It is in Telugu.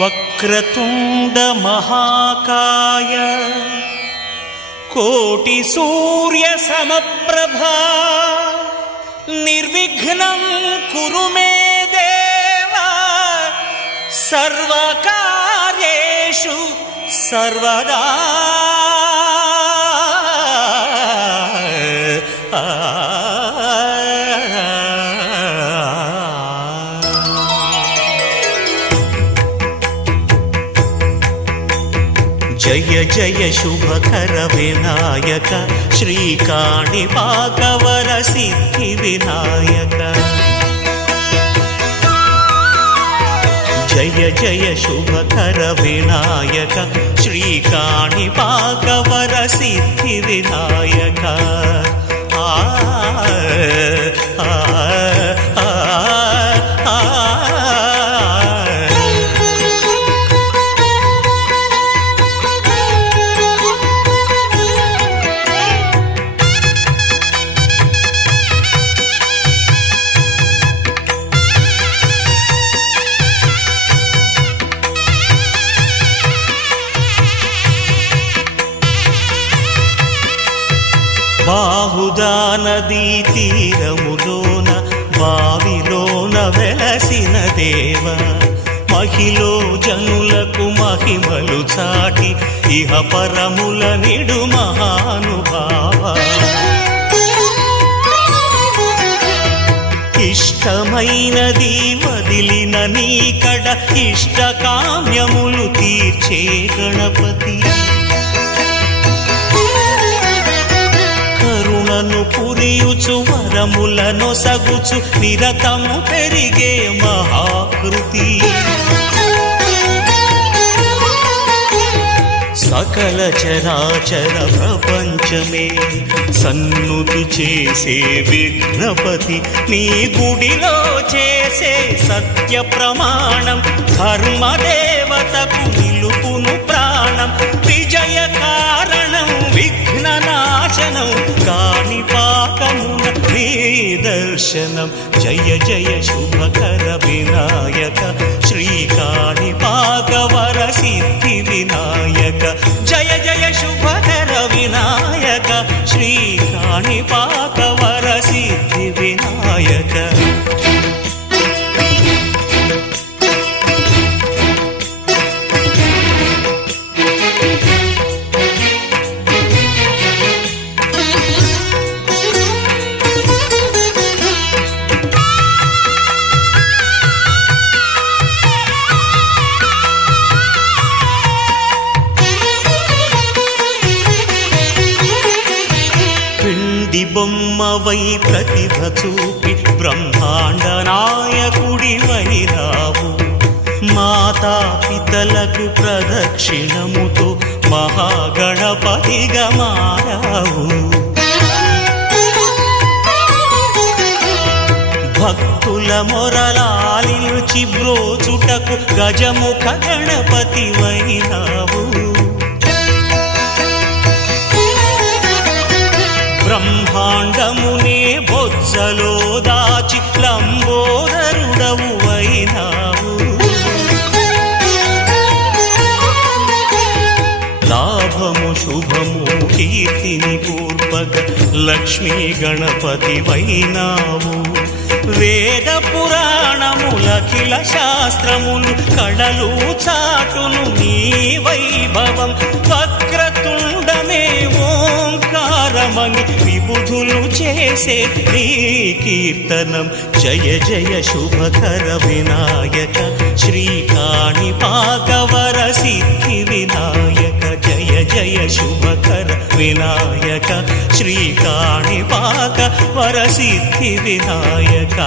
వక్రతుండ మహాకాయ కోటి సూర్య సమప్రభా నిర్విఘ్నం కురు మే దేవా సర్వకార్యేషు సర్వదా. జయ జయ శుభకర వినాయక శ్రీకాణిపాకవర సిద్ధి వినాయక. జయ జయ శుభకర వినాయక శ్రీకాణిపాకవర సిద్ధి వినాయక. ఆ బాహుదా నదీ తీరములోన బావిలోన వెలసిన దేవ మహిలో జనులకు మహిమలు చాటి ఇహ పరముల నిడు మహానుభావ. ఇష్టమైనది వదిలిన నీకడ ఇష్ట కామ్యములు తీర్చే గణపతి. కరుణను పురియుచు వరములను సగుచు నిరతము పెరిగే మహాకృతి. సకల చరాచర ప్రపంచమే సన్నుతి చేసే విఘ్నపతి. నీ గుడిలో చేసే సత్య ప్రమాణం ధర్మదేవతకు నిలుపును ప్రాణం. విజయ కారణం విఘ్ననాశనం కాణిపాకమున నీ దర్శనం. జయ జయ శుభకర వినాయక శ్రీకాణిపాకవర సిద్ధి వినాయక. జయ జయ శుభకర వినాయక శ్రీకాణిపాకవర సిద్ధి వినాయక. బొమ్మవై ప్రతిభ చూపి బ్రహ్మాండ నాయకుడి వైరావు. మాతా పితలకు ప్రదక్షిణముతో మహాగణపతిగా మారావు. భక్తుల మొరలాలించి బ్రోచుటకు గజముఖ గణపతి వైనావు. బ్రహ్మాండమునే బొజ్జలో దాచి లంబోదరుడవు అయినావు. లాభము శుభము కీర్తిని పూర్వక లక్ష్మీ గణపతి వైనావు. వేద పురాణములఖిల శాస్త్రములు కళలు చాటును నీ వైభవం. వక్రతుండమే ఓంకారమని విబుధులు చేసే నీ కీర్తనం. జయ జయ శుభకర వినాయక శ్రీకాణిపాకవర సిద్ధి వినాయక. జయ జయ శుభకర వినాయక శ్రీకాణిపాకవర సిద్ధి వినాయక.